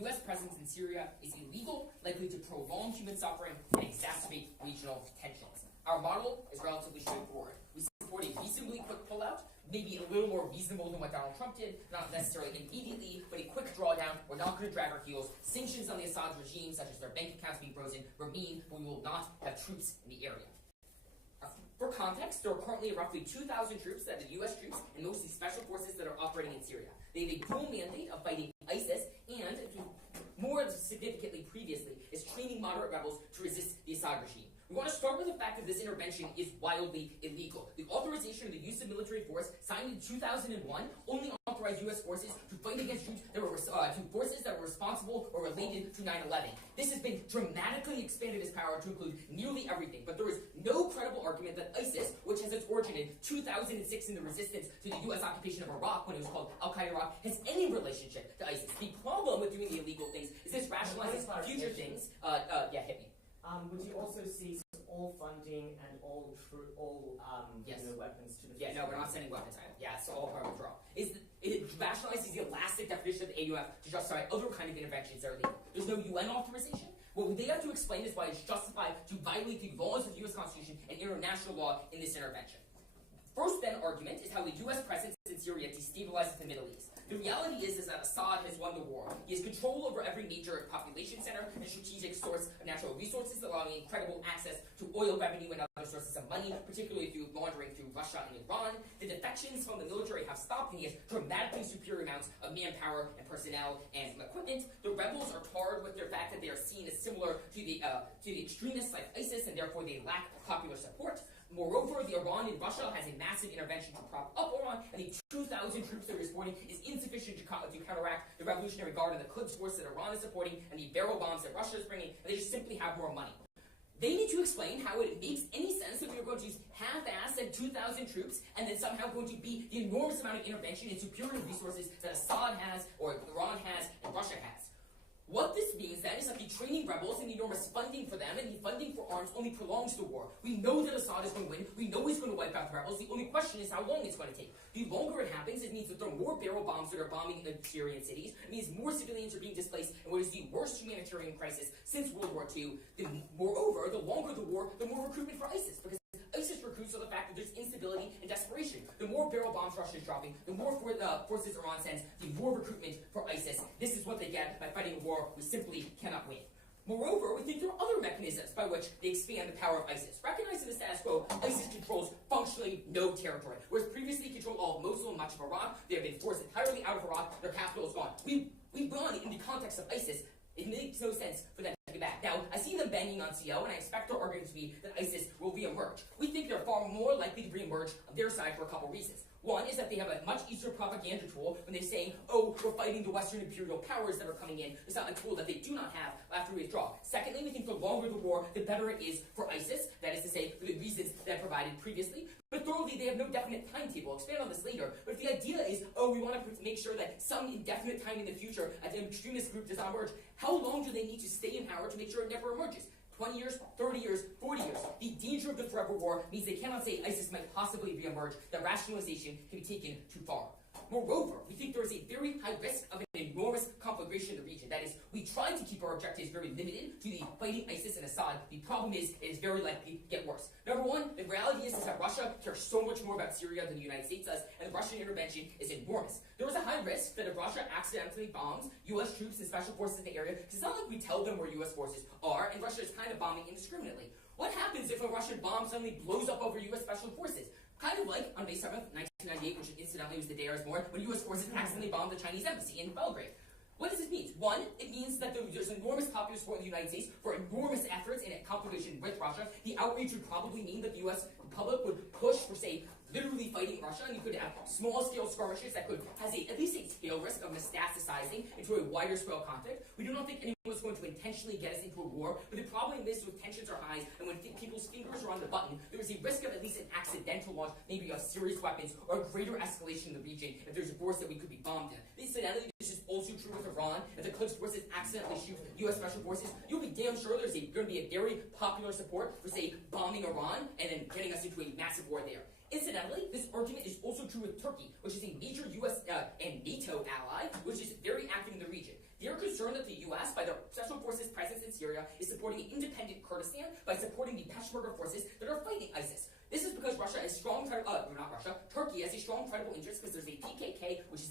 U.S. presence in Syria is illegal, likely to prolong human suffering, and exacerbate regional tensions. Our model is relatively straightforward. We support a reasonably quick pullout, maybe a little more reasonable than what Donald Trump did, not necessarily immediately, but a quick drawdown. We're not going to drag our heels. Sanctions on the Assad regime, such as their bank accounts being frozen, remain, but we will not have troops in the area. For context, there are currently roughly 2,000 troops, that are U.S. troops, and mostly special forces that are operating in Syria. They have a dual mandate of fighting ISIS and, more significantly previously, is training moderate rebels to resist the Assad regime. We want to start with the fact that this intervention is wildly illegal. The authorization of the use of military force signed in 2001 only authorized U.S. forces to fight against troops that were forces that were responsible or related to 9/11. This has been dramatically expanded as power to include nearly everything, but there is no credible argument that ISIS, which has its origin in 2006 in the resistance to the U.S. occupation of Iraq when it was called Al-Qaeda Iraq, has any relationship to ISIS. The problem with doing the illegal things is this rationalizes future things. Yeah, hit me. Would you also cease all funding and all yes. Weapons to the Yeah, no, we're not sending weapons either. Yeah, so all part of withdrawal. It rationalizes the elastic definition of the AUF to justify other kind of interventions that are legal. There's no UN authorization. What they have to explain is why it's justified to violate the laws of the U.S. Constitution and international law in this intervention. First, then, argument is how the U.S. presence in Syria destabilizes the Middle East. The reality is that Assad has won the war. He has control over every major population center and strategic source of natural resources, allowing incredible access to oil revenue and other sources of money, particularly through laundering through Russia and Iran. The defections from the military have stopped, and he has dramatically superior amounts of manpower and personnel and equipment. The rebels are tarred with their fact that they are seen as similar to the extremists like ISIS, and therefore they lack popular support. Moreover, the Iran and Russia has a massive intervention to prop up Iran, and the 2,000 troops that are supporting is insufficient to counteract the Revolutionary Guard and the Quds force that Iran is supporting, and the barrel bombs that Russia is bringing, and they just simply have more money. They need to explain how it makes any sense that we are going to use half-ass and 2,000 troops, and then somehow going to be the enormous amount of intervention and superior resources that Assad has, or Iran has, and Russia has. What this means, then, is that the training rebels and the enormous funding for them and the funding for arms only prolongs the war. We know that Assad is going to win. We know he's going to wipe out the rebels. The only question is how long it's going to take. The longer it happens, it means that there are more barrel bombs that are bombing the Syrian cities. It means more civilians are being displaced in what is the worst humanitarian crisis since World War II. Moreover, the longer the war, the more recruitment for ISIS, because ISIS recruits on the fact that there's instability and desperation. The more barrel bombs Russia is dropping, the more forces Iran sends, the more recruitment for ISIS. This is what they get by fighting a war we simply cannot win. Moreover, we think there are other mechanisms by which they expand the power of ISIS. Recognizing the status quo, ISIS controls functionally no territory. Whereas previously controlled all of Mosul and much of Iraq, they have been forced entirely out of Iraq, their capital is gone. We run in the context of ISIS. It makes no sense for them to get back. Now, I see them banging on CO, and I expect their argument to be that ISIS will reemerge. We think they're far more likely to reemerge on their side for a couple reasons. One is that they have a much easier propaganda tool when they say, oh, we're fighting the Western imperial powers that are coming in. It's not a tool that they do not have after we withdraw. Secondly, we think the longer the war, the better it is for ISIS. That is to say, for the reasons that I provided previously. But thirdly, they have no definite timetable. I'll expand on this later. But if the idea is, oh, we want to make sure that some indefinite time in the future, an extremist group does not emerge, how long do they need to stay in power to make sure it never emerges? 20 years, 30 years, 40 years. The danger of the forever war means they cannot say ISIS might possibly reemerge. That rationalization can be taken too far. Moreover, we think there is a very high risk of an enormous conflagration in the region. That is, we try to keep our objectives very limited to the fighting ISIS and Assad. The problem is, it is very likely to get worse. Number one, the reality is that Russia cares so much more about Syria than the United States does, and the Russian intervention is enormous. There is a high risk that if Russia accidentally bombs U.S. troops and special forces in the area, it's not like we tell them where U.S. forces are, and Russia is kind of bombing indiscriminately. What happens if a Russian bomb suddenly blows up over U.S. special forces? Kind of like on May 7th, 1998, which incidentally was the day I was born, when U.S. forces accidentally bombed the Chinese embassy in Belgrade. What does this mean? One, it means that there's enormous popular support in the United States for enormous efforts in a confrontation with Russia. The outrage would probably mean that the U.S. public would push for, say, literally fighting Russia, and you could have small-scale skirmishes that could have at least a tail risk of metastasizing into a wider-scale conflict. We do not think anyone is going to intentionally get us into a war, but the problem is when tensions are high and when people's fingers are on the button, there is a risk of at least an accidental launch, maybe of serious weapons, or a greater escalation in the region if there's a force that we could be bombed in. Incidentally, this is also true with Iran. If the Quds forces accidentally shoot U.S. special forces, you'll be damn sure there's going to be a very popular support for, say, bombing Iran and then getting us into a massive war there. Incidentally, this argument is also true with Turkey, which is a major U.S. And NATO ally, which is very active in the region. They are concerned concerned that the U.S., by their special forces presence in Syria, is supporting independent Kurdistan by supporting the Peshmerga forces that are fighting ISIS. This is because Russia has Turkey has a strong credible interest because there's a PKK, which is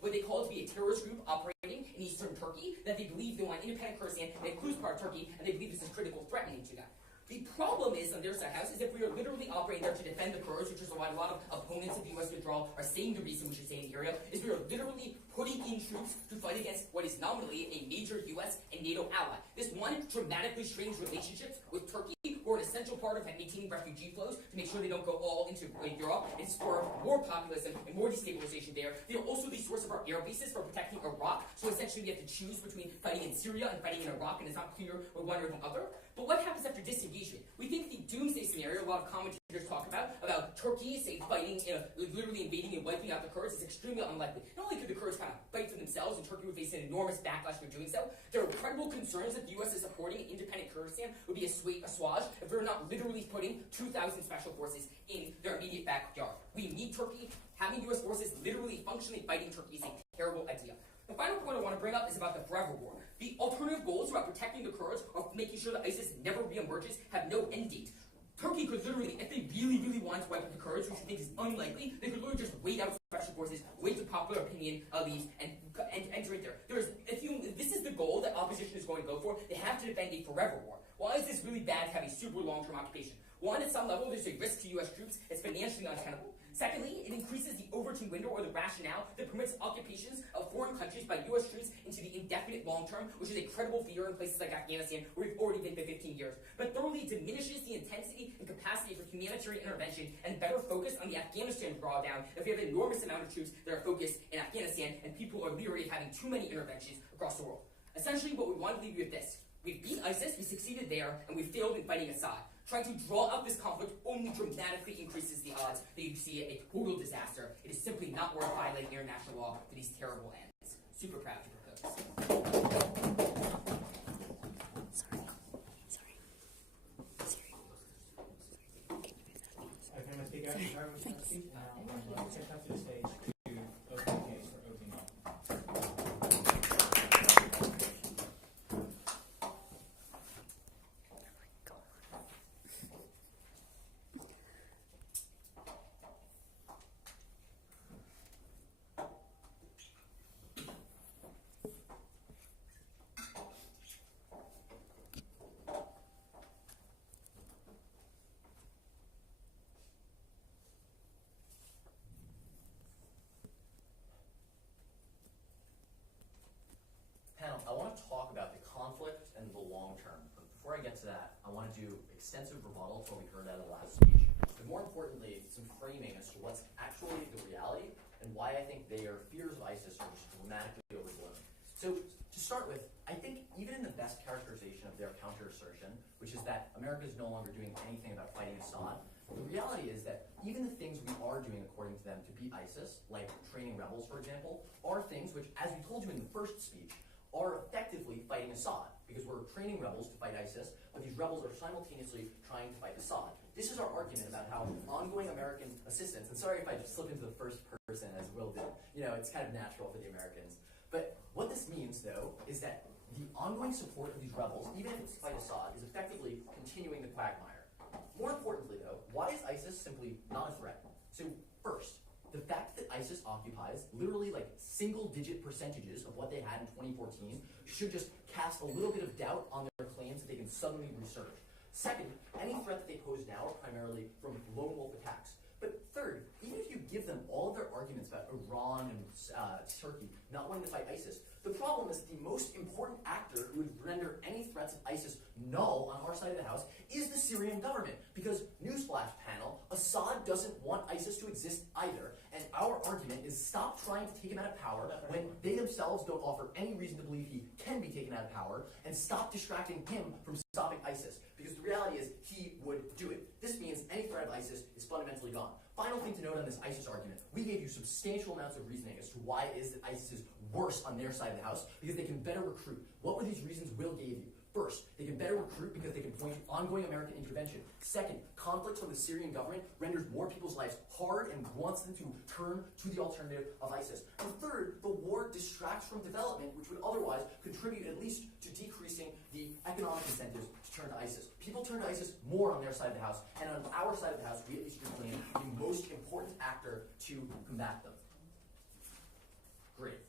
what they call it to be a terrorist group operating in eastern Turkey, that they believe they want independent Kurdistan, that includes part of Turkey, and they believe this is critical threatening to them. The problem is, on their side house, is that we are literally operating there to defend the Kurds, which is why a lot of opponents of the U.S. withdrawal are saying the reason we should stay in the area, is we are literally putting in troops to fight against what is nominally a major U.S. and NATO ally. This one dramatically strains relationships with Turkey, who are an essential part of maintaining refugee flows to make sure they don't go all into Europe and spur more populism and more destabilization there. They are also the source of our air bases for protecting Iraq, so essentially we have to choose between fighting in Syria and fighting in Iraq, and it's not clear with one or the other. But what happens after disengagement? We think the doomsday scenario, a lot of commentators talk about Turkey, say, fighting, literally invading and wiping out the Kurds, is extremely unlikely. Not only could the Kurds kind of fight for themselves, and Turkey would face an enormous backlash for doing so, there are credible concerns that the U.S. is supporting independent Kurdistan would be assuaged if we're not literally putting 2,000 special forces in their immediate backyard. We need Turkey. Having U.S. forces literally functionally fighting Turkey is a terrible idea. The final point I want to bring up is about the forever war. The alternative goals about protecting the Kurds or making sure that ISIS never reemerges have no end date. Turkey could literally, if they really, really wanted to wipe out the Kurds, which we think is unlikely, they could literally just wait out special forces, wait till popular opinion leaves, and enter it there. If this is the goal that opposition is going to go for, they have to defend a forever war. Why is this really bad to have a super long-term occupation? One, at some level, there's a risk to U.S. troops. It's financially untenable. Secondly, it increases the overton window or the rationale that permits occupations of foreign countries by U.S. troops into the indefinite long term, which is a credible fear in places like Afghanistan, where we've already been for 15 years. But thoroughly diminishes the intensity and capacity for humanitarian intervention and better focus on the Afghanistan drawdown if we have an enormous amount of troops that are focused in Afghanistan and people are leery of having too many interventions across the world. Essentially, what we want to leave you with this. We beat ISIS, we succeeded there, and we failed in fighting Assad. Trying to draw out this conflict only dramatically increases the odds that you see a total disaster. It is simply not worth violating international law for these terrible ends. Super proud to propose. Okay, let's take out the time of the speech now. Let's get up to the stage to open the case for opening up. Panel, I want to talk about the conflict and the long term. But before I get to that, I want to do extensive rebuttal to what we heard out of the last speech. But more importantly, some framing as to what's actually the reality and why I think their fears of ISIS are just dramatically overblown. So to start with, I think even in the best characterization of their counter-assertion, which is that America is no longer doing anything about fighting Assad, the reality is that even the things we are doing according to them to beat ISIS, like training rebels, for example, are things which, as we told you in the first speech, are effectively fighting Assad, because we're training rebels to fight ISIS, but these rebels are simultaneously trying to fight Assad. This is our argument about how ongoing American assistance, and sorry if I just slip into the first person as Will did, it's kind of natural for the Americans, but what this means, though, is that the ongoing support of these rebels, even if it's to fight Assad, is effectively continuing the quagmire. More importantly, though, why is ISIS simply not a threat? So first, the fact that ISIS occupies literally like single-digit percentages of what they had in 2014 should just cast a little bit of doubt on their claims that they can suddenly resurge. Second, any threat that they pose now are primarily from lone wolf attacks. But third, even if you give them all of their arguments about Iran and Turkey not wanting to fight ISIS, the problem is that the most important actor who would render any threats of ISIS null on our side of the house is the Syrian government. Because, newsflash panel, Assad doesn't want ISIS to exist either, and our argument is stop trying to take him out of power when they themselves don't offer any reason to believe he can be taken out of power, and stop distracting him from stopping ISIS. Because the reality is, he would do it. This means any threat of ISIS is fundamentally gone. Final thing to note on this ISIS argument, we gave you substantial amounts of reasoning as to why it is that ISIS is worse on their side of the house, because they can better recruit. What were these reasons Will gave you? First, they can better recruit because they can point to ongoing American intervention. Second, conflicts from the Syrian government renders more people's lives hard and wants them to turn to the alternative of ISIS. And third, the war distracts from development, which would otherwise contribute at least to decreasing the economic incentives to turn to ISIS. People turn to ISIS more on their side of the house, and on our side of the house, we at least reclaim the most important actor to combat them. Great.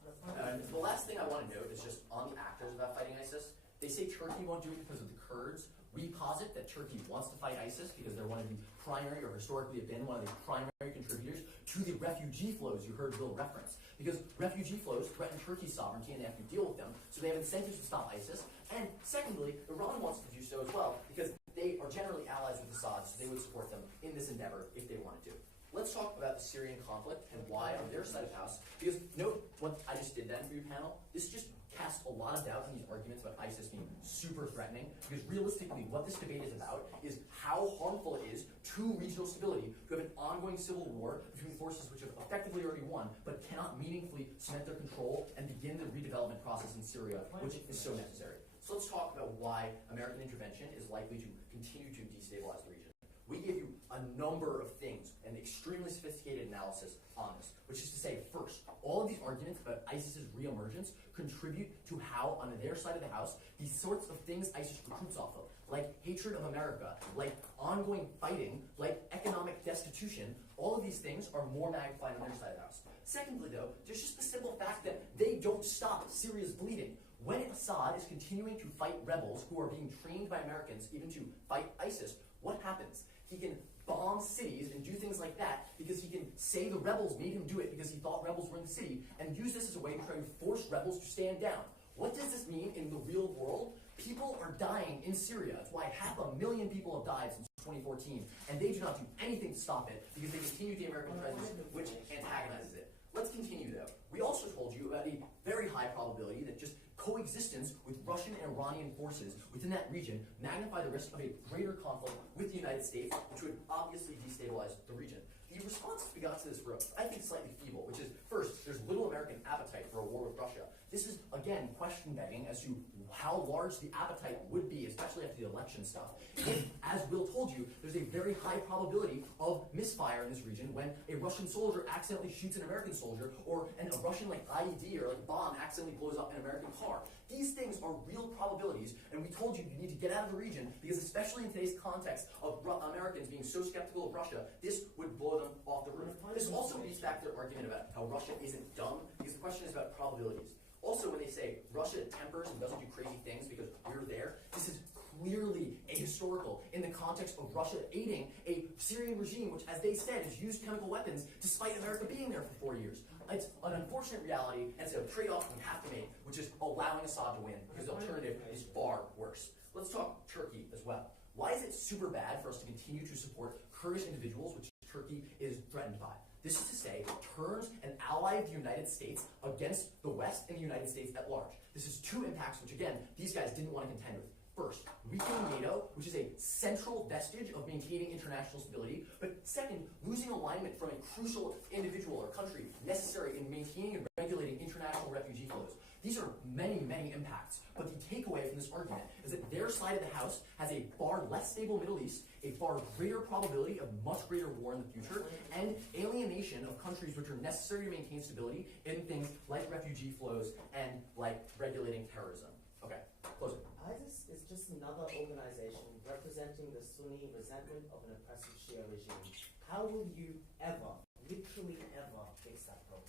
The last thing I want to note is just on the actors about fighting ISIS. They say Turkey won't do it because of the Kurds. We posit that Turkey wants to fight ISIS because they're one of the primary, or historically have been one of the primary contributors to the refugee flows you heard Bill reference. Because refugee flows threaten Turkey's sovereignty and they have to deal with them, so they have incentives to stop ISIS. And secondly, Iran wants to do so as well because they are generally allies with Assad, so they would support them in this endeavor if they wanted to. Let's talk about the Syrian conflict and why on their side of the house. Because note what I just did then for your panel. This just cast a lot of doubt on these arguments about ISIS being super threatening. Because realistically, what this debate is about is how harmful it is to regional stability to have an ongoing civil war between forces which have effectively already won, but cannot meaningfully cement their control and begin the redevelopment process in Syria, which is so necessary. So let's talk about why American intervention is likely to continue to destabilize the region. We give you a number of things, an extremely sophisticated analysis on this, which is to say, first, all of these arguments about ISIS's reemergence contribute to how, on their side of the house, these sorts of things ISIS recruits off of, like hatred of America, like ongoing fighting, like economic destitution, all of these things are more magnified on their side of the house. Secondly, though, there's just the simple fact that they don't stop Syria's bleeding. When Assad is continuing to fight rebels who are being trained by Americans even to fight ISIS, what happens? He can bomb cities and do things like that because he can say the rebels made him do it because he thought rebels were in the city and use this as a way to try to force rebels to stand down. What does this mean in the real world? People are dying in Syria. That's why 500,000 people have died since 2014, and they do not do anything to stop it because they continue the American presence, which antagonizes it. Let's continue, though. We also told you about a very high probability that just coexistence with Russian and Iranian forces within that region magnify the risk of a greater conflict with the United States, which would obviously destabilize the region. The response we got to this were, I think, slightly feeble, which is, first, there's little American appetite for a war with Russia. This is, again, question-begging as to how large the appetite would be, especially after the election stuff. If, as Will told you, there's a very high probability of misfire in this region when a Russian soldier accidentally shoots an American soldier, or a Russian IED or bomb accidentally blows up an American car. These things are real probabilities, and we told you you need to get out of the region because, especially in today's context of Americans being so skeptical of Russia, this would blow them off the roof. This also leads back to their argument about how Russia isn't dumb, because the question is about probabilities. Also, when they say Russia tempers and doesn't do crazy things because we're there, this is clearly ahistorical in the context of Russia aiding a Syrian regime which, as they said, has used chemical weapons despite America being there for 4 years. It's an unfortunate reality, and it's a trade-off we have to make, which is allowing Assad to win, because the alternative is far worse. Let's talk Turkey as well. Why is it super bad for us to continue to support Kurdish individuals, which Turkey is threatened by? This is to say, it turns an ally of the United States against the West and the United States at large. This is two impacts which, again, these guys didn't want to contend with. First, weakening NATO, which is a central vestige of maintaining international stability. But second, losing alignment from a crucial individual or country necessary in maintaining and regulating international refugee flows. These are many, many impacts. But the takeaway from this argument is that their side of the house has a far less stable Middle East, a far greater probability of much greater war in the future, and alienation of countries which are necessary to maintain stability in things like refugee flows and like regulating terrorism. Okay, closing. ISIS is just another organization representing the Sunni resentment of an oppressive Shia regime. How will you ever, literally ever, fix that problem?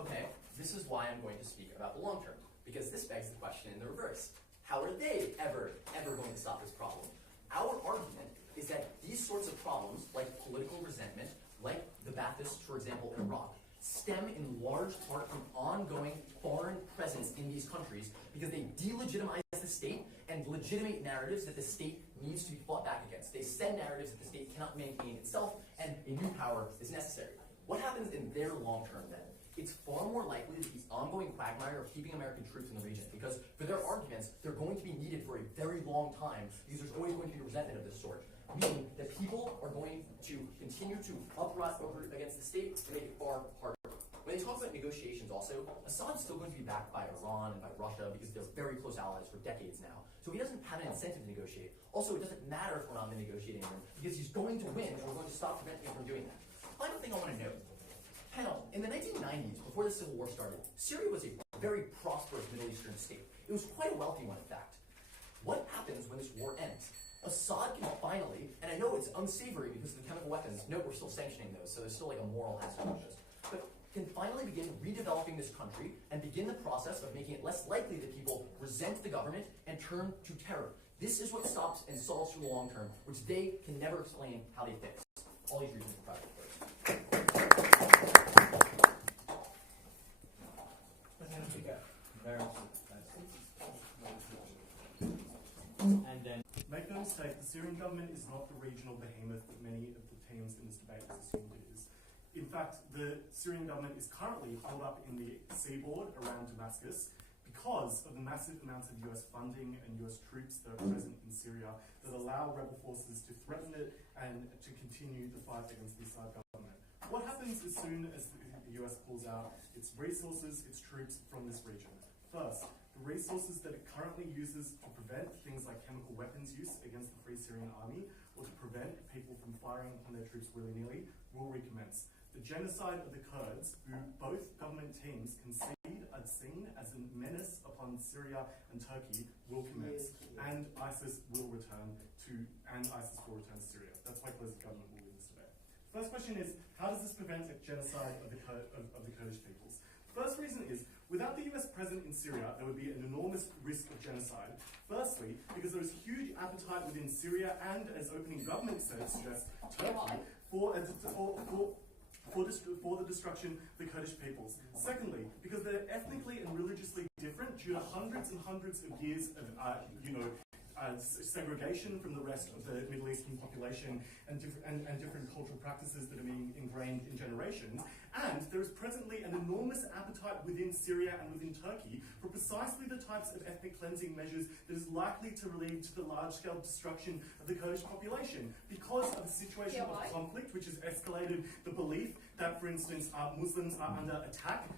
Okay, this is why I'm going to speak about the long term, because this begs the question in the reverse. How are they ever going to stop this problem? Our argument is that these sorts of problems, like political resentment, like the Baathists, for example, in Iraq, stem in large part from ongoing foreign presence in these countries because they delegitimize the state and legitimate narratives that the state needs to be fought back against. They send narratives that the state cannot maintain itself and a new power is necessary. What happens in their long term then? It's far more likely that these ongoing quagmire of keeping American troops in the region, because for their arguments, they're going to be needed for a very long time because there's always going to be resentment of this sort. Meaning that people are going to continue to uprise against the state to make it far harder. When when they talk about negotiations also, Assad's still going to be backed by Iran and by Russia because they're very close allies for decades now. So he doesn't have an incentive to negotiate. Also, it doesn't matter if we're not negotiating with him because he's going to win and we're going to stop preventing him from doing that. Final thing I want to note. Panel, in the 1990s, before the Civil War started, Syria was a very prosperous Middle Eastern state. It was quite a wealthy one, in fact. What happens when this war ends? Assad can finally, and I know it's unsavory because of the chemical weapons, note we're still sanctioning those, so there's still like a moral aspect of this, but can finally begin redeveloping this country and begin the process of making it less likely that people resent the government and turn to terror. This is what stops and solves for the long term, which they can never explain how they fix. All these reasons are private first. And then, make no mistake, the Syrian government is not the regional behemoth that many of the teams in this debate have assumed it is. In fact, the Syrian government is currently held up in the seaboard around Damascus because of the massive amounts of US funding and US troops that are present in Syria that allow rebel forces to threaten it and to continue the fight against the Assad government. What happens as soon as the US pulls out its resources, its troops from this region? First, the resources that it currently uses to prevent things like chemical weapons use against the Free Syrian Army or to prevent people from firing upon their troops willy-nilly will recommence. The genocide of the Kurds, who both government teams concede are seen as a menace upon Syria and Turkey, will commence, and ISIS will return to Syria. That's why close the government will win this debate. First question is, how does this prevent a genocide of the Kurdish peoples? First reason is, without the US present in Syria, there would be an enormous risk of genocide. Firstly, because there is huge appetite within Syria and, as opening government suggests, Turkey, for the destruction of the Kurdish peoples. Secondly, because they're ethnically and religiously different due to hundreds and hundreds of years of, segregation from the rest of the Middle Eastern population and different cultural practices that are being ingrained in generations. And there is presently an enormous appetite within Syria and within Turkey for precisely the types of ethnic cleansing measures that is likely to lead to the large-scale destruction of the Kurdish population because of the situation of conflict, which has escalated the belief that, for instance, Muslims are under attack,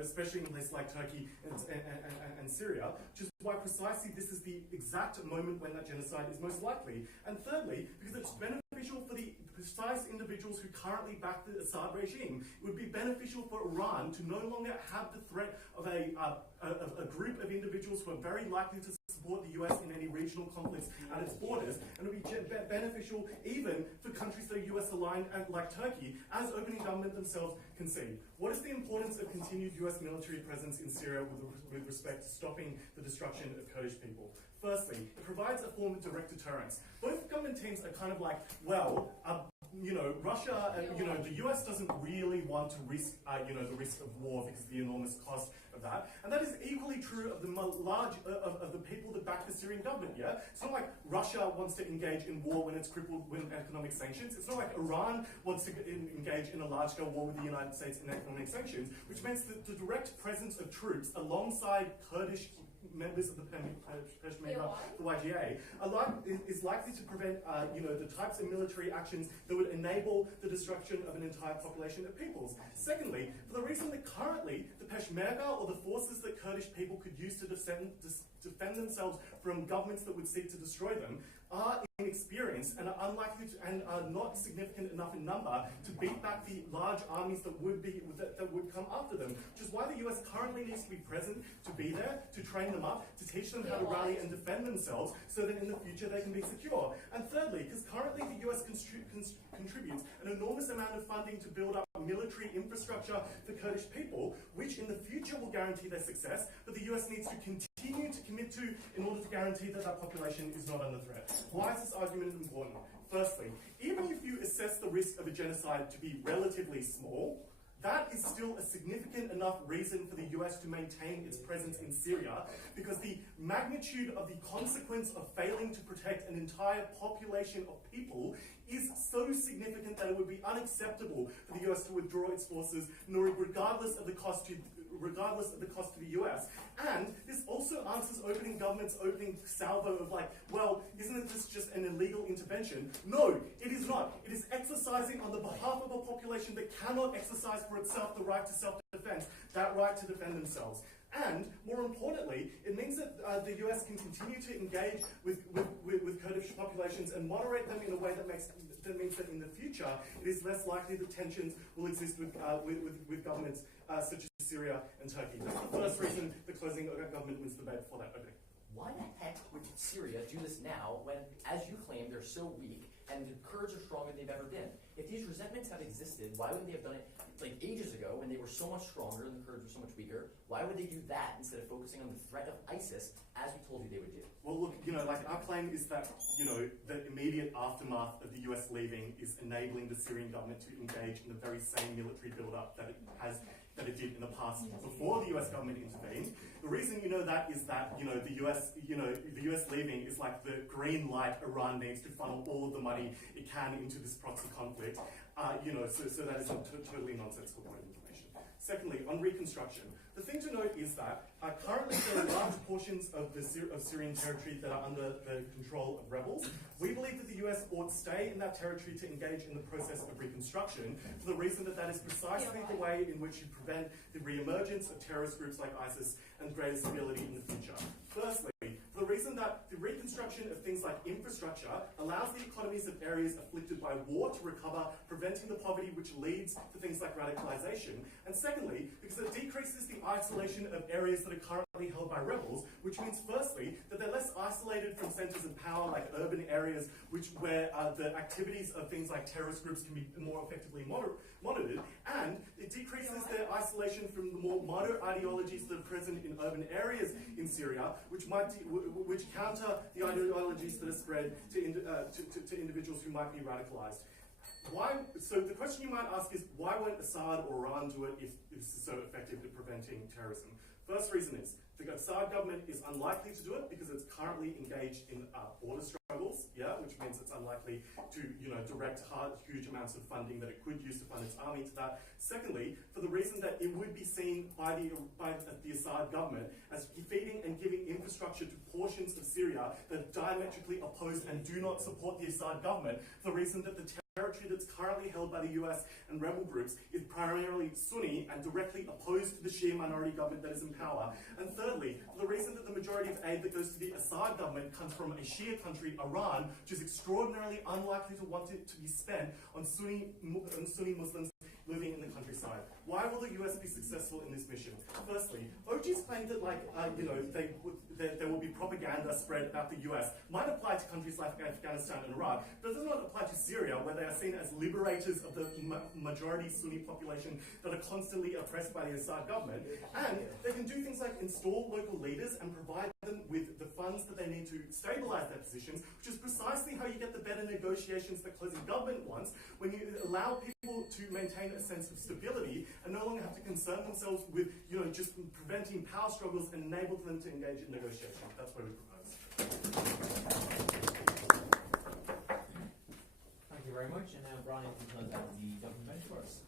especially in places like Turkey and Syria, which is why precisely this is the exact moment when that genocide is most likely. And thirdly, because it's beneficial for the precise individuals who currently back the Assad regime. It would be beneficial for Iran to no longer have the threat of a group of individuals who are very likely to support the US in any regional conflicts at its borders, and it would be beneficial even for countries that are US aligned like Turkey, as opening government themselves concede. What is the importance of continued US military presence in Syria with respect to stopping the destruction of Kurdish people? Firstly, it provides a form of direct deterrence. Both government teams are kind of like, well, Russia, the US doesn't really want to risk, the risk of war because of the enormous cost of that. And that is equally true of the of the people that back the Syrian government, yeah? It's not like Russia wants to engage in war when it's crippled with economic sanctions. It's not like Iran wants to engage in a large-scale war with the United States in economic sanctions, which means that the direct presence of troops alongside Kurdish members of the Peshmerga, the YGA, is likely to prevent, the types of military actions that would enable the destruction of an entire population of peoples. Secondly, for the reason that currently the Peshmerga, or the forces that Kurdish people could use to defend themselves from governments that would seek to destroy them, are inexperienced and are unlikely to, and are not significant enough in number to beat back the large armies that would come after them. Which is why the US currently needs to be present, to be there, to train them up, to teach them how to rally and defend themselves, so that in the future they can be secure. And thirdly, because currently the US contributes an enormous amount of funding to build up military infrastructure for Kurdish people, which in the future will guarantee their success, but the US needs to continue to commit to in order to guarantee that that population is not under threat. Why is this argument important? Firstly, even if you assess the risk of a genocide to be relatively small, that is still a significant enough reason for the US to maintain its presence in Syria, because the magnitude of the consequence of failing to protect an entire population of people is so significant that it would be unacceptable for the US to withdraw its forces, regardless of the cost to the US. And this also also answers opening government's opening salvo of like, well, isn't this just an illegal intervention? No, it is not. It is exercising on the behalf of a population that cannot exercise for itself the right to self-defense, that right to defend themselves. And more importantly, it means that the US can continue to engage with Kurdish populations and moderate them in a way that means that in the future it is less likely that tensions will exist with governments such as Syria and Turkey. That's the first reason the closing government wins the debate for that opening. Why the heck would Syria do this now when, as you claim, they're so weak and the Kurds are stronger than they've ever been? If these resentments have existed, why wouldn't they have done it like ages ago when they were so much stronger and the Kurds were so much weaker? Why would they do that instead of focusing on the threat of ISIS, as we told you they would do? Well, look, like our claim is that, the immediate aftermath of the US leaving is enabling the Syrian government to engage in the very same military build-up that it did in the past before the US government intervened. The reason you know that is that, the US leaving is like the green light Iran needs to funnel all of the money it can into this proxy conflict. So that is totally nonsensical point of information. Secondly, on reconstruction, the thing to note is that currently there are large portions of Syrian territory that are under the control of rebels. We believe that the US ought to stay in that territory to engage in the process of reconstruction for the reason that that is precisely the way in which you prevent the re-emergence of terrorist groups like ISIS and greater stability in the future. Firstly, for the reason that the reconstruction of things like infrastructure allows the economies of areas afflicted by war to recover, preventing the poverty which leads to things like radicalization. And secondly, because it decreases the isolation of areas that are currently held by rebels, which means firstly that they're less isolated from centers of power like urban areas where the activities of things like terrorist groups can be more effectively monitored, and it decreases their isolation from the more moderate ideologies that are present in urban areas in Syria, which counter the ideologies that are spread to individuals who might be radicalized. So the question you might ask is, why won't Assad or Iran do it if this is so effective at preventing terrorism? First reason is, the Assad government is unlikely to do it because it's currently engaged in border struggles, which means it's unlikely to direct huge amounts of funding that it could use to fund its army to that. Secondly, for the reason that it would be seen by the Assad government as feeding and giving infrastructure to portions of Syria that are diametrically opposed and do not support the Assad government, for the reason that the territory that's currently held by the US and rebel groups is primarily Sunni and directly opposed to the Shia minority government that is in power. And thirdly, for the reason that the majority of aid that goes to the Assad government comes from a Shia country, Iran, which is extraordinarily unlikely to want it to be spent on Sunni Muslims living in the countryside. Why will the US be successful in this mission? Firstly, OG's claim that there will be propaganda spread about the US might apply to countries like Afghanistan and Iraq, but does not apply to Syria, where they are seen as liberators of the majority Sunni population that are constantly oppressed by the Assad government. And they can do things like install local leaders and provide them with the funds that they need to stabilize their positions, which is precisely how you get the better negotiations that closing government wants, when you allow people to maintain a sense of stability and no longer have to concern themselves with just preventing power struggles and enable them to engage in negotiation. That's what we propose. Thank you very much. And now Brian can close out the document for us.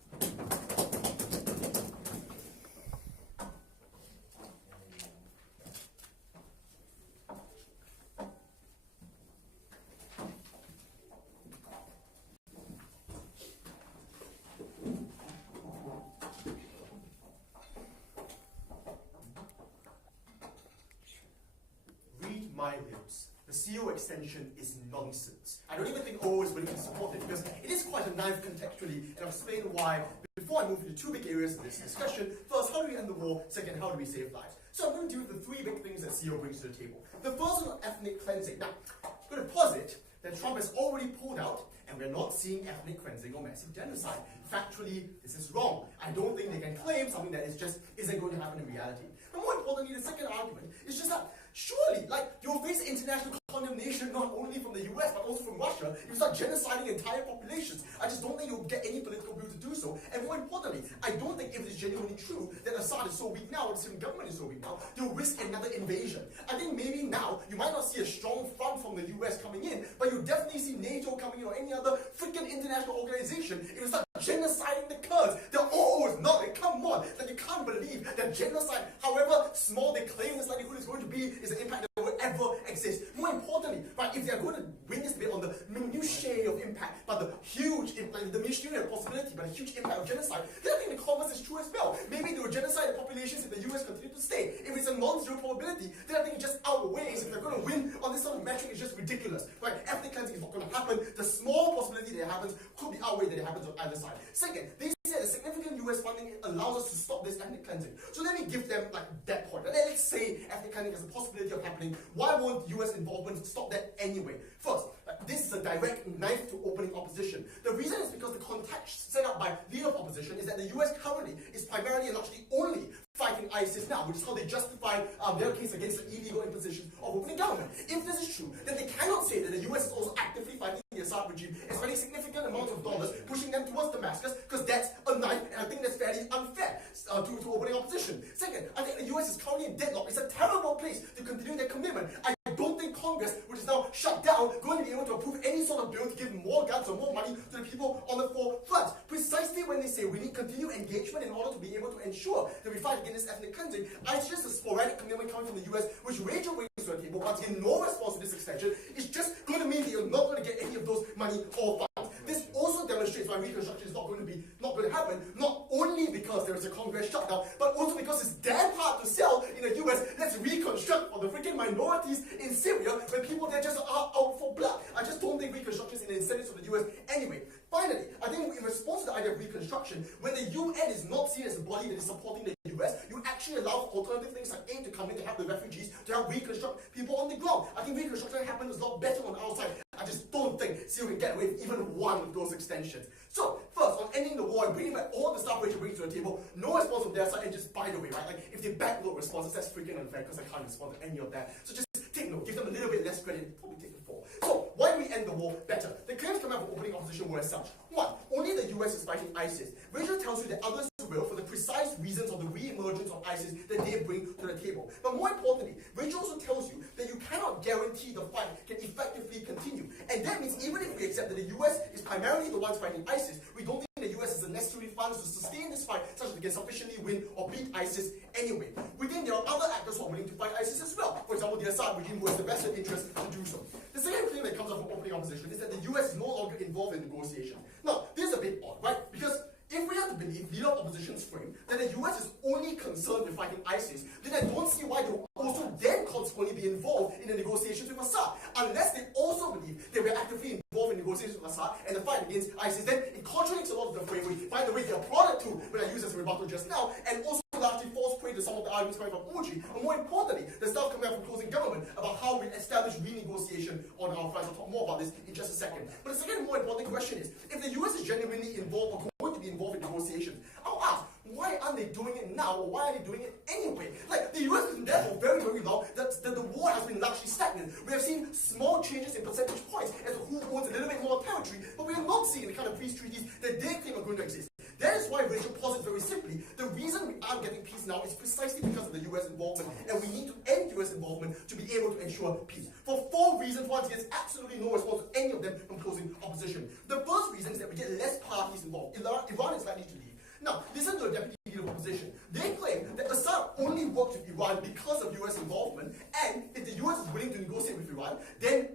My lips. The CEO extension is nonsense. I don't even think O is willing to support it because it is quite a knife contextually, and I'll explain why before I move into two big areas of this discussion. First, how do we end the war? Second, how do we save lives? So I'm going to deal with the three big things that CEO brings to the table. The first one, ethnic cleansing. Now, I'm going to posit that Trump has already pulled out, and we're not seeing ethnic cleansing or massive genocide. Factually, this is wrong. I don't think they can claim something that isn't going to happen in reality. But more importantly, the second argument is just that surely, you'll face international condemnation not only from the US but also from Russia if you start genociding entire populations. I just don't think you'll get any political will to do so. And more importantly, I don't think if it is genuinely true that Assad is so weak now, the Syrian government is so weak now, they'll risk another invasion. I think maybe now you might not see a strong front from the US coming in, but you'll definitely see NATO coming in or any other freaking international organization if you start genociding the Kurds. It's not. Come on. That you can't believe that genocide, however small they claim the likelihood is going to be, is an impact that will ever exist. More importantly, right, if they are going to win this debate on the minutiae of impact, but the huge, the minutiae of possibility, but a huge impact of genocide, then I think the converse is true as well. Maybe they will genocide the populations if the US continue to stay. If it's a non-zero probability, then I think it just outweighs. If they're going to win on this sort of metric, it's just ridiculous. Right? Ethnic cleansing is not going to happen. The small possibility that it happens could be outweighed that it happens on either side. Second, they said the significant US funding allows us to stop this ethnic cleansing. So let me give them that point. Let's say ethnic cleansing has a possibility of happening. Why won't US involvement stop that anyway? First, this is a direct knife to opening opposition. The reason is because the context set up by leader of opposition is that the US currently is primarily and largely only fighting ISIS now, which is how they justify their case against the illegal imposition of opening government. If this is true, then they cannot say that the US is also actively fighting the Assad regime and spending significant amounts of dollars pushing them towards Damascus, because that's a knife, and I think that's fairly unfair to opening opposition. Second, I think the US is currently in deadlock. It's a terrible place to continue their commitment. I don't think Congress, which is now shut down, going to be able to approve any sort of bill to give more guns or more money to the people on the four fronts. Precisely when they say we need continued engagement in order to be able to ensure that we fight against ethnic cleansing, I suggest a sporadic commitment coming from the US, which Rachel brings to the table, once again, no response to this extension, is just going to mean that you're not going to get any of those money or funds. This also demonstrates why reconstruction is not going to happen, not only because there is a Congress shutdown, but also because it's damn hard to sell in the US. Let's reconstruct for the freaking minorities in Syria when people there just are out for blood. I just don't think reconstruction is an incentive for the US anyway. Finally, I think in response to the idea of reconstruction, when the UN is not seen as a body that is supporting the US, you actually allow alternative things like aid to come in to help the refugees, to help reconstruct people on the ground. I think reconstruction happens a lot better on our side. I just don't think Syria can get away with even one of those extensions. So, first, on ending the war and bringing back all the stuff Rachel brings to the table, no response from their side, and just by the way, right, like if they backload responses, that's freaking unfair because I can't respond to any of that. So just take note, give them a little bit less credit, probably take the fall. So, why do we end the war better? The claims coming out from opening opposition were as such. One, only the US is fighting ISIS. Rachel tells you that others will for the precise reasons of the re-emergence of ISIS that they bring to the table. But more importantly, Rachel also tells you that you cannot guarantee the fight can effectively continue. And that means even if we accept that the US is primarily the ones fighting ISIS, we don't think the US has the necessary funds to sustain this fight such that they can sufficiently win or beat ISIS anyway. We think there are other actors who are willing to fight ISIS as well. For example, the Assad regime, who has the vested interest to do so. The second claim that comes out from opening opposition is that the US is no longer involved in negotiations. Now, this is a bit odd, right? Because if we have to believe leader of opposition's frame that the US is only concerned with fighting ISIS, then I don't see why they will also then consequently be involved in the negotiations with Assad. Unless they also believe that we're actively involved in negotiations with Assad and the fight against ISIS, then it contradicts a lot of the frame which, by the way, they are prodded to when I use as a rebuttal just now, and also largely falls prey to some of the arguments coming from WUDC, and more importantly, the stuff coming out from closing government about how we establish renegotiation on our fronts. I'll talk more about this in just a second. But the second more important question is, if the US is genuinely involved or going to be involved in negotiations, I'll ask, why aren't they doing it now, or why are they doing it anyway? Like, the US has been there for very, very long, that the war has been largely stagnant. We have seen small changes in percentage points as to who owns a little bit more territory, but we are not seeing the kind of peace treaties that they claim are going to exist. That is why Rachel posits very simply, the reason we aren't getting peace now is precisely because of the US involvement, and we need to end US involvement to be able to ensure peace. For four reasons, once again, absolutely no response to any of them from closing opposition. The first reason is that we get less parties involved. Iran is likely to leave. Now, listen to a deputy leader of opposition. They claim that Assad only worked with Iran because of US involvement, and if the US is willing to negotiate with Iran, then,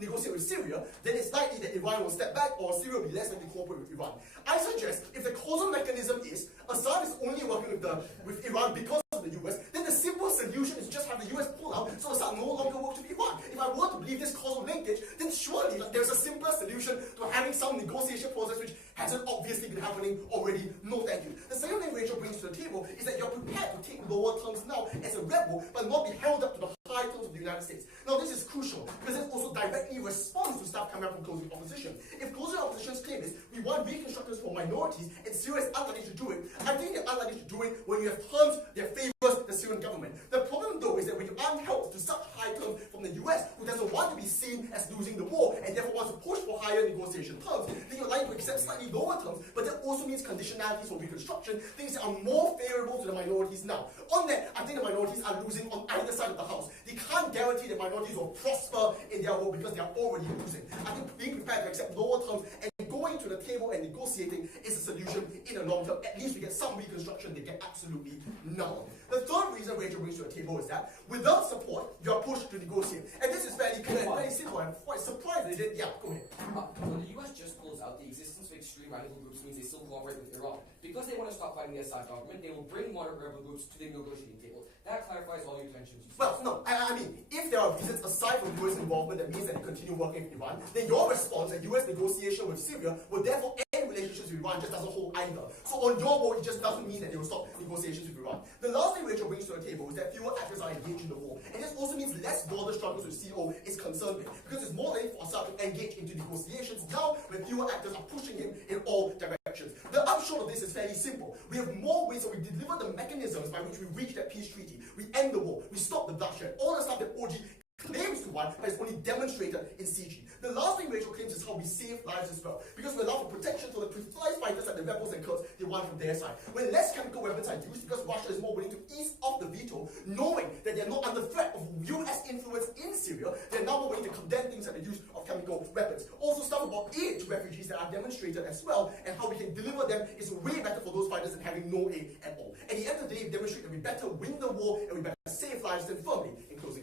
negotiate with Syria, then it's likely that Iran will step back or Syria will be less likely to cooperate with Iran. I suggest if the causal mechanism is Assad is only working with Iran because of the US, then the simple solution is just have the US pull out so Assad no longer works with Iran. If I were to believe this causal linkage, then surely there's a simpler solution to having some negotiation process which hasn't obviously been happening already. No thank you. The second thing Rachel brings to the table is that you're prepared to take lower terms now as a rebel, but not be held up to the high terms of the United States. Now this is crucial because it also directly responds to stuff coming out from closing opposition. If closing opposition's claim is we want reconstructors for minorities and Syria is unlikely to do it, I think they're unlikely to do it when you have terms that favors the Syrian government. The problem though is that when you aren't held to such high terms from the US, who doesn't want to be seen as losing the war and therefore wants to push for higher negotiation terms, then you're likely to accept slightly lower terms, but that also means conditionalities for reconstruction, things that are more favorable to the minorities now. On that, I think the minorities are losing on either side of the house. They can't guarantee that minorities will prosper in their role because they are already losing. I think being prepared to accept lower terms and go going to the table and negotiating is a solution in the long term. At least we get some reconstruction, they get absolutely none. The third reason Rachel brings to the table is that without support, you are pushed to negotiate. And this is very clear and very simple. I'm quite surprised they did. Yeah, go ahead. When the US just pulls out, the existence of extreme radical groups means they still cooperate with Iran. Because they want to stop fighting the Assad government, they will bring moderate rebel groups to the negotiating table. That clarifies all your tensions. Well, no, I mean, if there are reasons aside from US involvement that means that they continue working with Iran, then your response that US negotiation with Syria will therefore end relationships with Iran just doesn't hold either. So on your vote, it just doesn't mean that they will stop negotiations with Iran. The last thing Rachel brings to the table is that fewer actors are engaged in the war. And this also means less border struggles with CO is concerned with, because it's more likely for Assad to engage into negotiations now when fewer actors are pushing him in all directions. The upshot of this is fairly simple. We have more ways that we deliver the mechanisms by which we reach that peace treaty. We end the war. We stop the bloodshed. All the stuff that OG claims to want, but it's only demonstrated in CG. The last thing Rachel claims is how we save lives as well, because we allow for protection for the precise fighters like the rebels and Kurds they want from their side. When less chemical weapons are used, because Russia is more willing to ease off the veto, knowing that they're not under threat of US influence in Syria, they're now more willing to condemn things like the use of chemical weapons. Also stuff about aid to refugees that are demonstrated as well, and how we can deliver them is way better for those fighters than having no aid at all. At the end of the day, we demonstrate that we better win the war and we better save lives than firmly in close